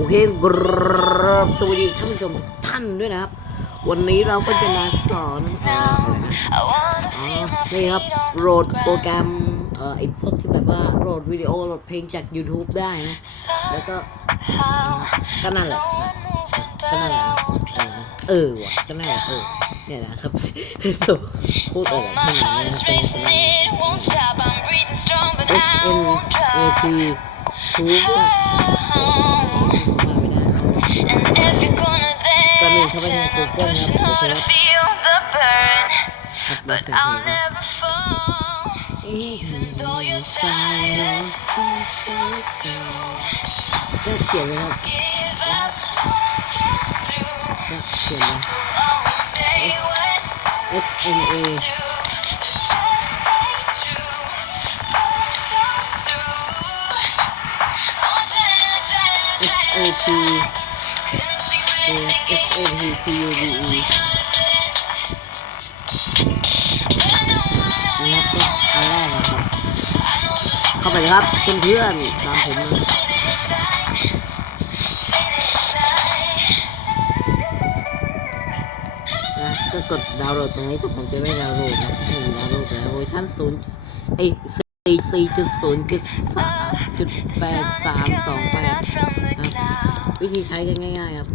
โอเคกราบสวัสดีท่านผู้ชมทุกท่านด้วยนะครับ วันนี้เราก็จะมาสอนเอ่ออะไรนะอ๋อนี่ครับโหลดโปรแกรมเอ่อไอพวกที่แบบว่าโหลดวิดีโอโหลดเพลงจาก YouTube ได้นะ แล้วก็อ่าก็นั่นแหละก็นั่นแหละเออเออว่ะก็นั่นแหละเออเนี่ยนะครับพูดอะไรที่ไหนเนี่ยเป็นเป็น S N A P ทูบ ว่าไม่ได้ก็หนึ่งเข้าไปใน Google นะครับโอเคครับอัดมาเสียงเพลงครับเอ๊ะสายก็เขียนเลยครับก็เขียนเลย S N A S A P S A P T U B E นี่ครับก็อันแรกนะครับ เข้าไปเลยครับเพื่อนๆตามผมนะนะก็กดดาวน์โหลดตรงนี้แต่ผมจะไม่ดาวน์โหลดนะผมดาวน์โหลดแล้วเวอร์ชันศูนย์ไอ สี่สี่จุดศูนย์จุดสามจุดแปดสามสองแปดนะครับวิธีใช้ก็ง่ายๆครับ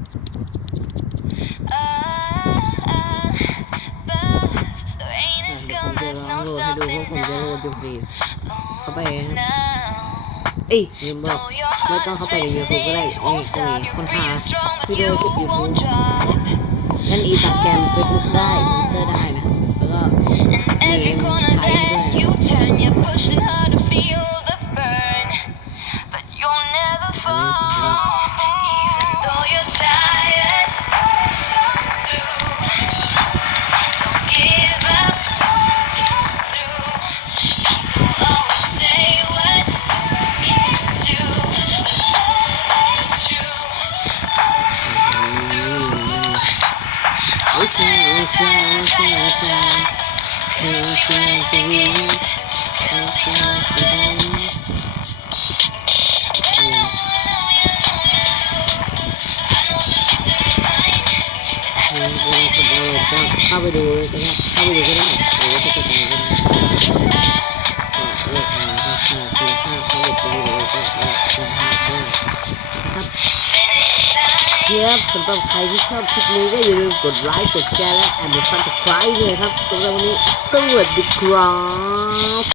เดี๋ยวผมจะลองโหลดให้ดูเพราะผมจะโหลดอยู่ฟรีเข้าไปนะครับเอ้ยลืมบอกไม่ต้องเข้าไปในยูทูบก็ได้นี่ตรงนี้ค้นหาวิดีโอจากยูทูบนั่นอีตาแกรมเฟซบุ๊กได้ทวิตเตอร์ได้ งโอ้ยใช่จะวิ่งเออเออเออก็เข้าไปดูเลยก็ได้เข้าไปดูก็ได้หรือว่าจะกดยังไงก็ได้ ครับสำหรับใครที่ชอบคลิปนี้ก็อย่าลืมกดไลค์กดแชร์และแอนด์ซับสไคร์ด้วยครับสำหรับวันนี้สวัสดีครับ